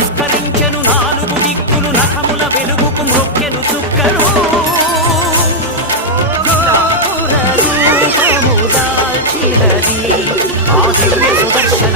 నమస్కరించెను నాలుగు దిక్కులు నఖముల వెలుగుకు మ్రొక్కెను చుక్కలు గోపుర రూపము దాల్చినది ఆ దివ్య సుదర్శన